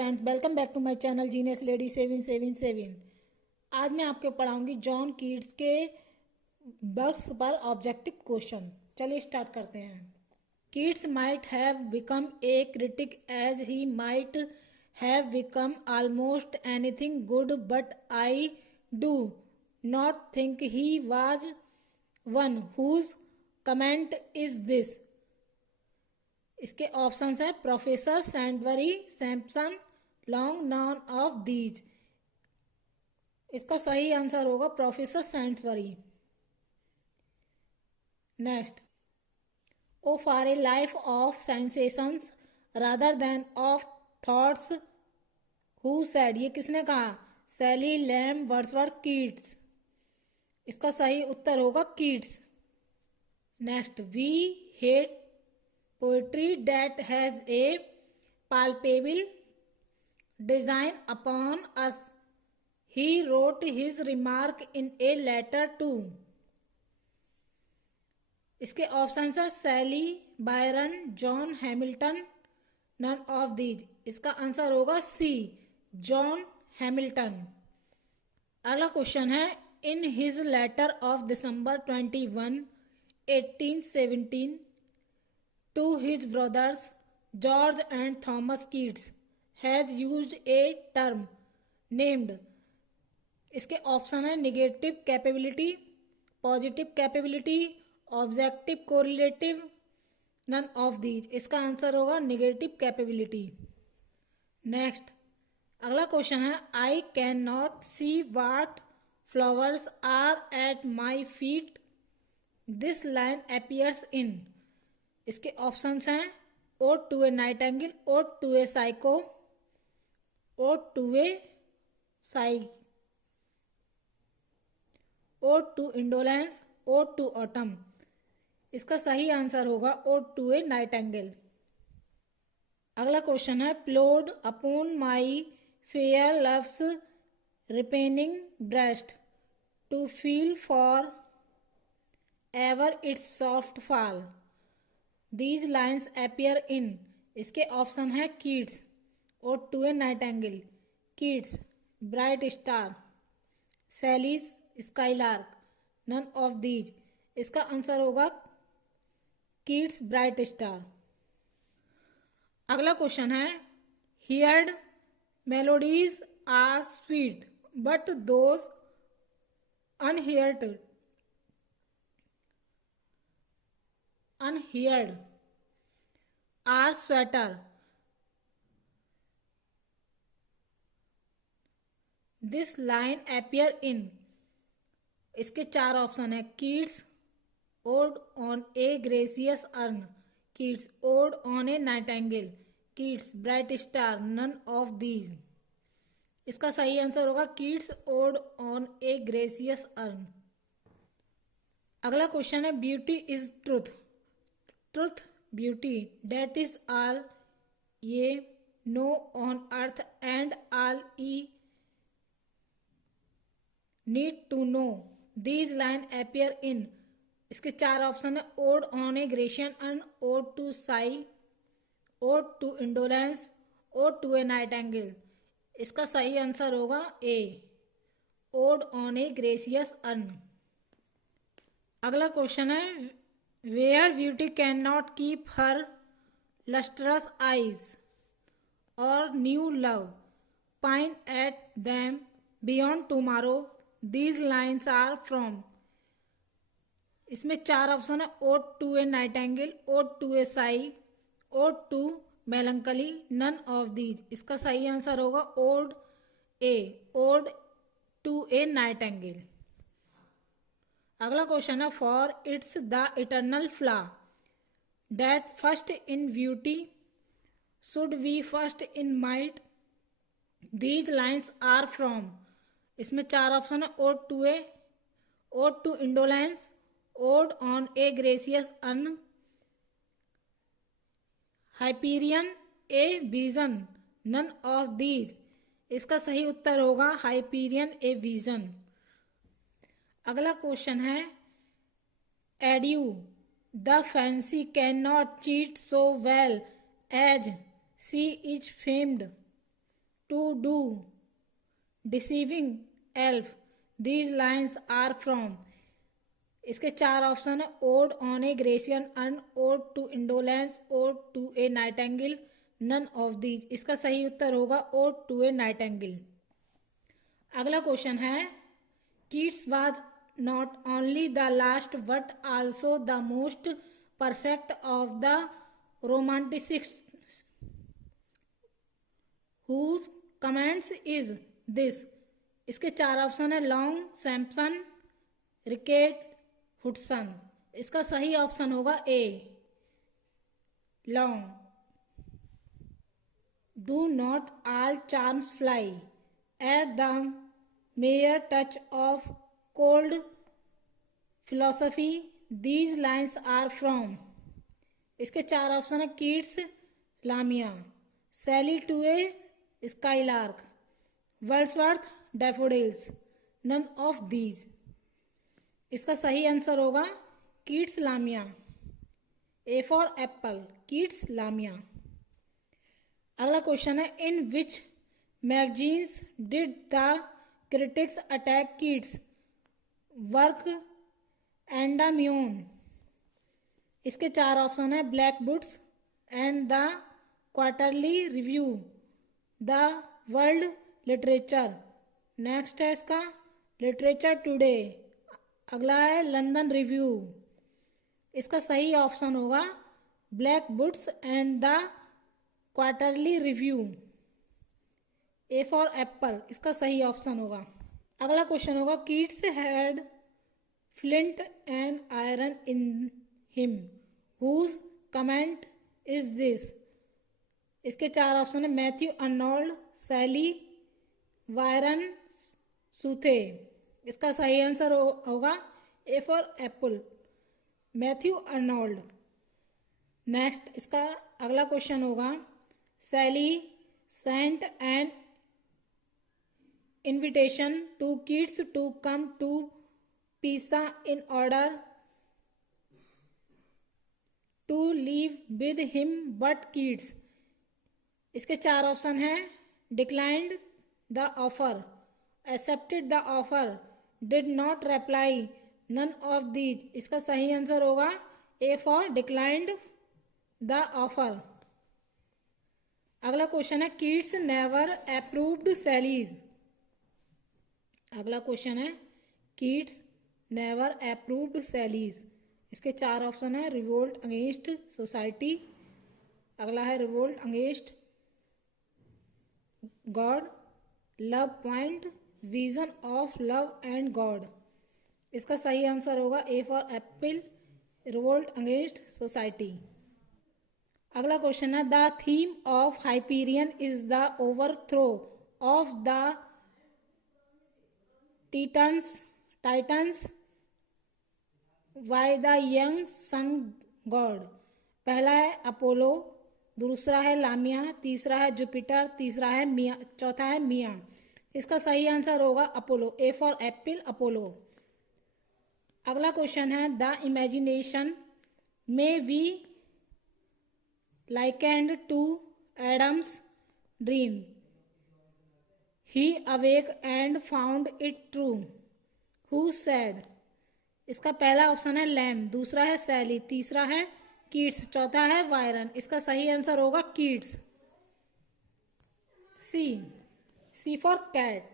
Friends, welcome back to my channel genius lady 777। आज मैं आपको पढ़ाऊंगी जॉन कीट्स के वर्क्स पर ऑब्जेक्टिव क्वेश्चन। चलिए स्टार्ट करते हैं। Keats might have become a critic as he might have become almost anything good, but I do not think he was one whose comment is this. इसके options हैं professor Saintsbury, Sampson, Long, none of these. इसका सही answer होगा professor Saintsbury. Next, O for A life of sensations rather than of thoughts, who said. ये किसने कहा? Shelley Lamb Wordsworth Keats. इसका सही उत्तर होगा Keats. Next, we hate poetry that has a palpable design upon us. He wrote his remark in a letter to। इसके option है Shelley, Byron, John Hamilton, none of these. इसका answer होगा C, John Hamilton. अगला question है, in his letter of December 21, 1817 to his brothers George and Thomas Keats has used a term named। इसके option है negative capability, positive capability, objective correlative, none of these. इसका answer होगा negative capability. Next, अगला question है, I can not see what flowers are at my feet, this line appears in. इसके options हैं ode to a Nightingale, odd to a Psyche, ode to a Sai, odd to indolence, odd to autumn. इसका सही answer होगा odd to a Nightingale. अगला question है, प्लोड upon my fair love's ripening breast to feel for ever its soft fall, these lines appear in. इसके option है Keats, Ode to a Nightingale, Keats, Bright Star, Shelley's Skylark, none of these. इसका answer होगा Keats, Bright Star. अगला question है, heard melodies are sweet but those unheard are sweater। This line appear in। इसके चार option है, Keats, Ode on a Grecian Urn, Keats, Ode on a Nightingale, Keats, Bright Star, none of these. इसका सही answer होगा Keats, Ode on a Grecian Urn. अगला question है, beauty is truth, truth beauty, that is all ye know on earth and all ye need to know, these line appear in. इसके चार option है, odd on a Grecian earn, odd to Psyche, odd to indolence, odd to a Nightingale. इसका सही answer होगा A, Ode on a Grecian Urn. अगला question है, where beauty cannot keep her lustrous eyes or new love pine at them beyond tomorrow, these lines are from. इसमें चार option है, odd to a Nightingale, odd to a Sai, odd to Melancholy, none of these. इसका सही answer होगा Ode A, odd to a Nightingale. अगला question है, for its the eternal flaw that first in beauty should we first in might, these lines are from. इसमें चार option है, odd to a, odd to indolence, ode on a Grecian urn, Hyperion a vision, none of these. इसका सही उत्तर होगा Hyperion a vision. अगला question है, adieu the fancy can not cheat so well as she is famed, to do, deceiving elf. These lines are from. इसके 4 option है, odd on a Grecian Urn, odd to indolence, odd to a Nightingale, none of these. इसका सही उत्तर होगा odd to a Nightingale. अगला question है, Keats was not only the last but also the most perfect of the romanticist whose comments is this. इसके 4 option है, long, Samson, रिकेट, Hudson. इसका सही ऑप्शन होगा A, Long. Do not all charms fly at the mere touch of cold philosophy, these lines are from. इसके 4 option है, Keats, Lamia, Shelley to a Skylark, Wordsworth, Daffodils, none of these. इसका सही answer होगा Keats, Lamia, A for apple, Keats, Lamia. अगला question है, in which magazines did the critics attack Keats work Endymion. इसके 4 option है, Black Books and the Quarterly review, the world literature. Next है इसका literature today. अगला है London review. इसका सही ऑप्शन होगा Black Books and the Quarterly Review, A for apple. इसका सही ऑप्शन होगा। अगला क्वेश्चन होगा, Keats had flint and iron in him whose comment is this. इसके 4 ऑप्शन है, Matthew Arnold, Shelley, Byron Southey. इसका सही आंसर होगा A for apple, Matthew Arnold. Next इसका अगला क्वेश्चन होगा, Shelley sent an invitation to kids to come to Pisa in order to live with him but kids। इसके 4 option हैं, declined the offer, accepted the offer, did not reply, none of these। इसका सही answer होगा A for declined the offer। अगला question है, kids never approved सैलीज। अगला question है, kids never approved सैलीज। इसके 4 ऑप्शन है, रिवोल्ट अगेंस्ट सोसाइटी, अगला है revolt against God, love point, vision of love and God. इसका सही आंसर होगा A for apple, revolt against society. अगला क्वेश्चन है, the theme of Hyperion is the overthrow of the Titans by the young sun God. पहला है Apollo, दूसरा है लामिया, तीसरा है जुपिटर, तीसरा है मिया, चौथा है मिया। इसका सही आंसर होगा Apollo, A for Apple, Apollo. अगला क्वेश्चन है, द इमेजिनेशन में we likened to Adam's dream. He awake and found it true. Who said? इसका पहला ऑप्शन है लैम, दूसरा है सैली, तीसरा है कीट्स, चौथा है वायरन। इसका सही आंसर होगा कीट्स, सी फॉर कैट।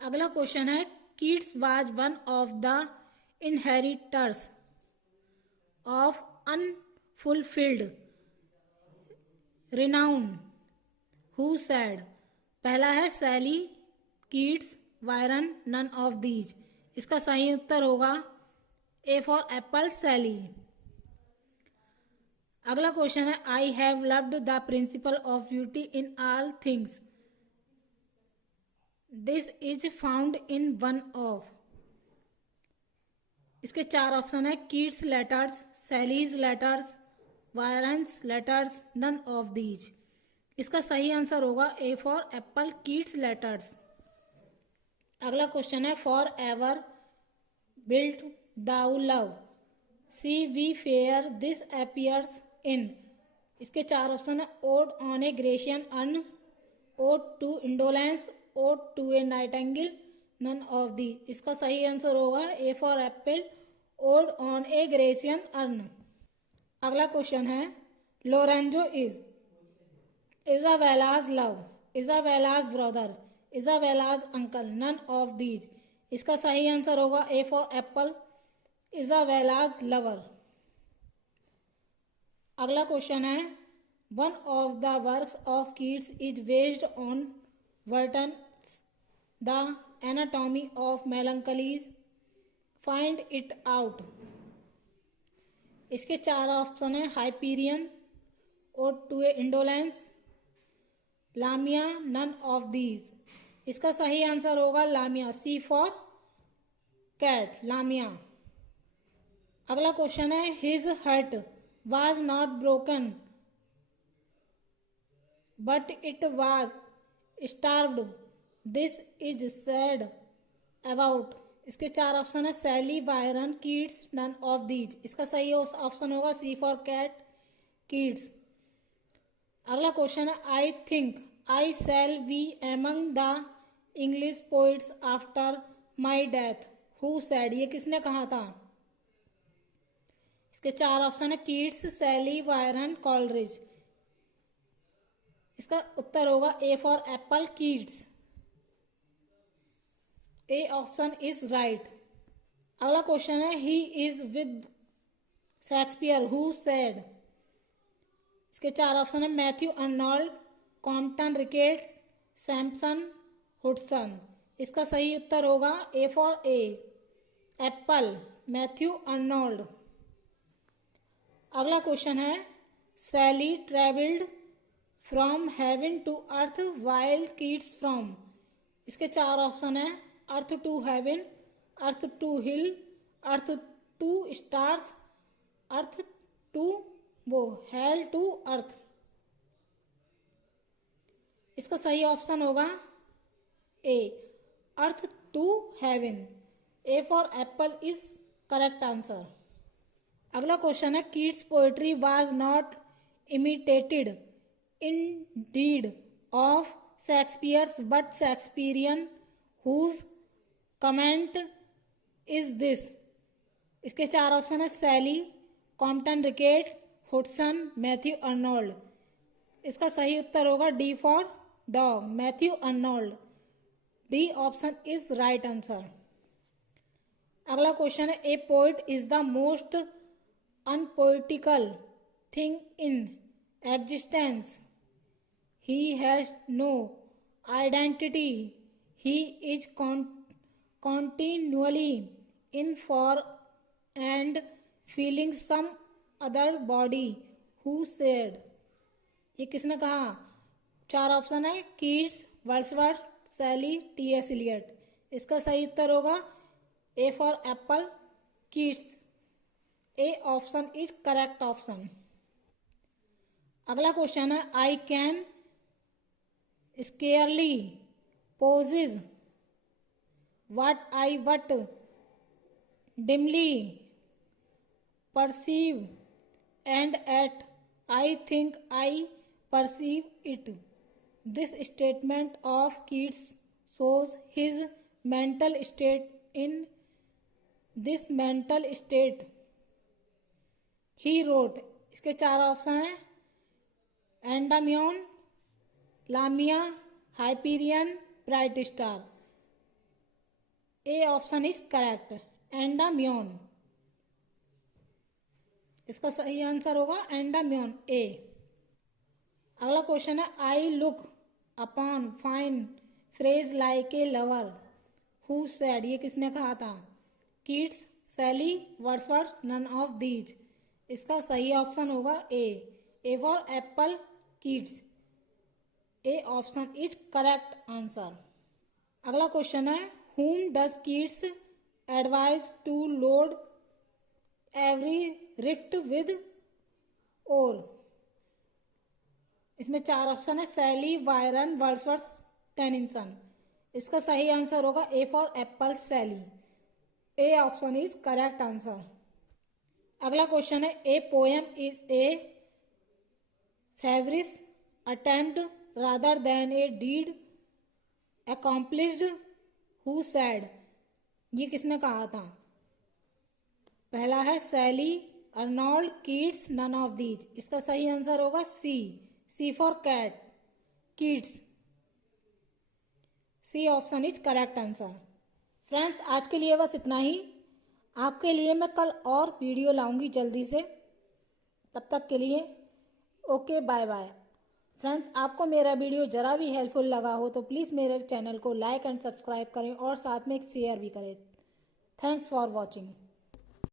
अगला क्वेश्चन है, Keats was one of the inheritors of unfulfilled renown. Who said? पहला है Shelley, Keats, Byron, none of these. इसका सही उत्तर होगा ए फॉर एप्पल, सैली। अगला क्वेश्चन है, I have loved the principle of beauty in all things. This is found in one of. इसके 4 option है, Keats letters, Shelley's letters, Byron's letters, none of these. इसका सही आंसर होगा A for apple, Keats letters. अगला question है, for ever wilt thou love she be fair this appears in. इसके 4 option है, odd on a Grecian earn, odd to indolence, odd to A Nightingale, none of these. इसका सही answer होगा A for apple, Ode on a Grecian Urn. अगला question है, Lorenzo is Isabella's love, Isabella's brother, Isabella's uncle, none of these. इसका सही answer होगा A for apple, Isabella's lover. अगला question है, one of the works of Keats is based on Burton's the Anatomy of Melancholy, find it out. इसके चार option है, Hyperion, Ode to a Indolence, लामिया, none of these. इसका सही answer होगा लामिया, सी for cat, लामिया। अगला question है, his heart was not broken but it was starved, this is said about. इसके चार ऑप्शन है, Shelley, Byron, Keats, none of these. इसका सही ऑप्शन होगा सी फॉर कैट, कीट्स। अगला क्वेश्चन है, I think I shall be among the English poets after my death, who said. ये किसने कहा था? इसके चार ऑप्शन है, कीट्स, सैली, बायरन, कॉलरिज। इसका उत्तर होगा A for apple, Keats. A option is right. अगला क्वेश्चन है, he is with Shakespeare, who said. इसके चार ऑप्शन है, Matthew Arnold, Compton Rickett, Sampson, Hudson. इसका सही उत्तर होगा A for A, apple, Matthew Arnold. अगला क्वेश्चन है, Shelley travelled from heaven to earth while Keats from. इसके चार ऑप्शन है, earth to heaven, earth to hill, earth to stars, earth to hell to earth. इसका सही option होगा A, earth to heaven. A for apple is correct answer. अगला question है, Keats poetry was not imitated indeed of Shakespeare's but Shakespearean, whose comment is this. इसके चार option है, Shelley, Compton Rickett, Hudson, Matthew Arnold. इसका सही उत्तर होगा D for dog, Matthew Arnold. D option is right answer. अगला question है, a poet is the most unpoetical thing in existence, he has no identity, he is continually in for and feeling some other body, who said। ये किसने कहा? चार option है, Keats, Wordsworth, Shelley, T S. Eliot. इसका सही उत्तर होगा A for apple, Keats. A option is correct option. अगला क्वेश्चन है, I can scarcely possess what I but dimly perceive and at I think I perceive it। This statement of Keats shows his mental state in this mental state he wrote। इसके चार option हैं, Endymion, Lamia, Hyperion, Bright Star. A option is correct, Endymion. इसका सही answer होगा Endymion, A. अगला question है, I look upon fine phrase like a lover, who said. ये किसने कहा था? Keats, Shelley, Wordsworth, none of these. इसका सही ऑप्शन होगा A for apple, Keats. A option is correct answer. अगला क्वेश्चन है, whom does Keats advise to load every rift with ore। इसमें चार ऑप्शन है, सैली, बायरन, वर्ड्सवर्थ, टेनिसन। इसका सही आंसर होगा A for apple, Shelley. A option is correct answer. अगला question है, a poem is a feverish attempt rather than a deed accomplished. Who said? ये किसने कहा था? पहला है Shelley, Arnold, Keats, none of these. इसका सही आंसर होगा C for cat, Keats. C option is correct answer. Friends, आज के लिए बस इतना ही। आपके लिए मैं कल और वीडियो लाऊंगी जल्दी से। तब तक के लिए ओके, बाय बाय। फ्रेंड्स, आपको मेरा वीडियो ज़रा भी हेल्पफुल लगा हो तो प्लीज़ मेरे चैनल को लाइक एंड सब्सक्राइब करें और साथ में एक शेयर भी करें। Thanks for watching.